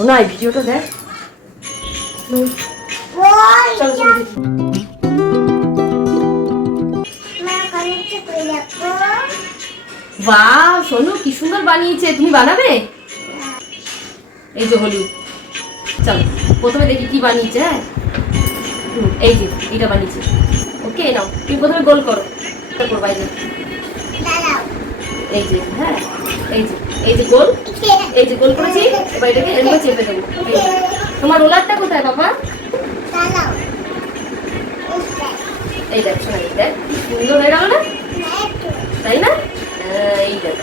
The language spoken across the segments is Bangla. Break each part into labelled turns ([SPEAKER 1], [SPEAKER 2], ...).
[SPEAKER 1] শোনা এই ভিডিওটা দেখ বাহ সোনু কি সুন্দর বানিয়েছে তুমি বানাবে এই যে হলুদ চলো প্রথমে দেখি কি বানিয়েছে হ্যাঁ এই যে এটা বানিয়েছে ওকে নাও তুমি প্রথমে গোল করো
[SPEAKER 2] দাঁড়াও
[SPEAKER 1] এই যে হ্যাঁ এই যে এই যে গোল এই যে গোল করেছি, এবার এটাকে এরকম চেপে দেবো। তোমার রোলারটা কোথায় বাবা? এই দেখ, শোনা দেখ সুন্দর হয়ে গেল না? তাই না? এই দেখ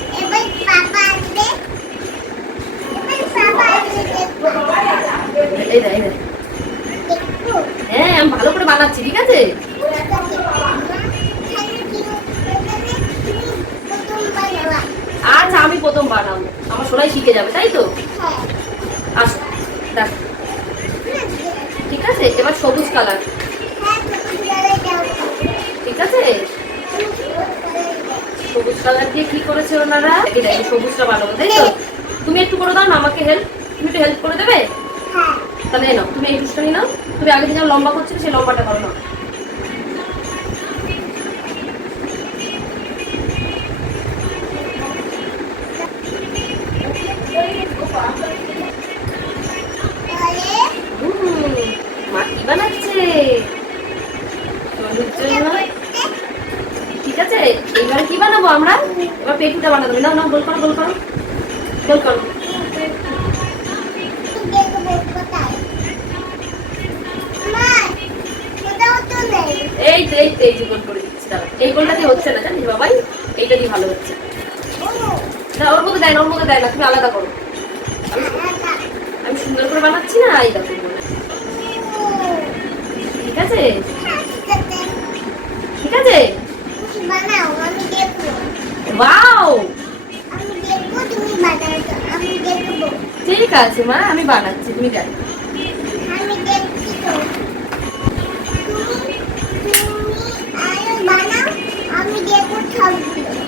[SPEAKER 1] এই দেখ। হ্যাঁ আমি ভালো করে বানাচ্ছি, ঠিক আছে? প্রথম বানাবো আমার সোনাই শিখে যাবে তাই তো? আসো দেখ। ঠিক আছে? এবার সবুজ কালার। ঠিক আছে? সবুজ কালার দিয়ে কি করেছে ওনারা? সবুজটা বানাবো তাই তো? তুমি একটু করে দাও না আমাকে হেল্প তুমি একটু হেল্প করে দেবে? তাহলে নাও তুমি এই টুসটানি নাও। তুমি আগে দিন লম্বা করছিলে সেই লম্বাটা করো না। পেটুটা বানাবো নাও নাও গোল করো গোল করো। গোল করো। এই তো এই তো এই যে গোল করে দিচ্ছি দাঁড়া এই গোলটা দিয়ে হচ্ছে না জানিস বাবাই? এইটা দিয়ে ভালো হচ্ছে। না ওর মধ্যে দেয় না ওর মধ্যে দেয় না তুমি আলাদা করো। আমি সুন্দর করে বানাচ্ছি না? এই দেখো। ঠিক আছে? ঠিক আছে?
[SPEAKER 2] বানাও আমি দেখব
[SPEAKER 1] ওয়াও ঠিক আছে মা আমি বানাচ্ছি তুমি
[SPEAKER 2] সবগুলো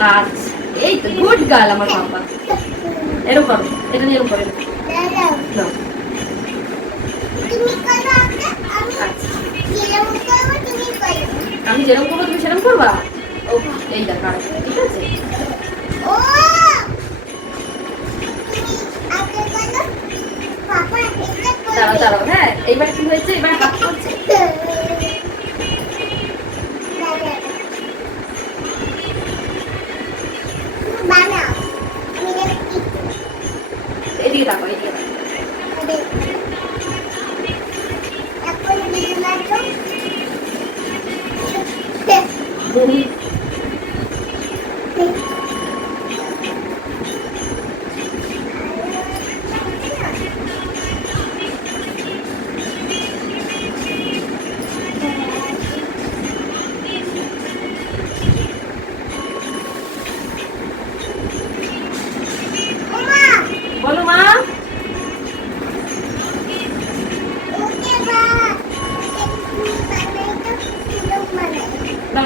[SPEAKER 1] আচ্ছা এই তো গুড গার্ল আমার এরকম করো এটা নিয়ে এরকম করো
[SPEAKER 2] আমি যেরকম করব তুমি
[SPEAKER 1] সেরকম করবা? ও এই দেখো ঠিক আছে? দাঁড়াও দাঁড়াও হ্যাঁ এইবার কি হয়েছে? এবার হাত করছে? এদিকে থাকো এদিকে থাকো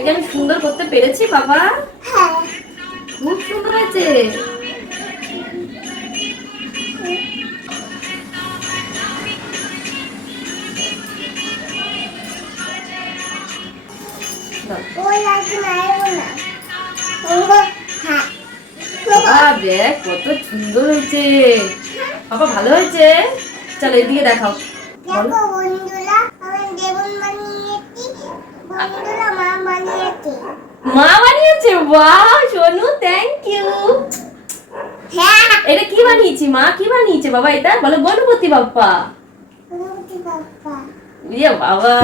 [SPEAKER 1] এটাকে আমি সুন্দর করতে পেরেছি বাবা?
[SPEAKER 2] হ্যাঁ।
[SPEAKER 1] খুব সুন্দর হয়েছে।
[SPEAKER 2] হ্যাঁ।
[SPEAKER 1] কত সুন্দর হয়েছে। বাবা ভালো হয়েছে? চলো এদিকে দেখাও বলো
[SPEAKER 2] দেখো বন্ধুরা আমি দেবন বানিয়েছি বন্ধুরা মা বানিয়েছে?
[SPEAKER 1] বাহ ওয়াও সোনু থ্যাংক ইউ
[SPEAKER 2] হ্যাঁ
[SPEAKER 1] এটা কি বানিয়েছি মা? কি বানিয়েছে বাবা এটা? বলো গণপতি বাপ্পা।
[SPEAKER 2] গণপতি বাপ্পা।
[SPEAKER 1] বাবা।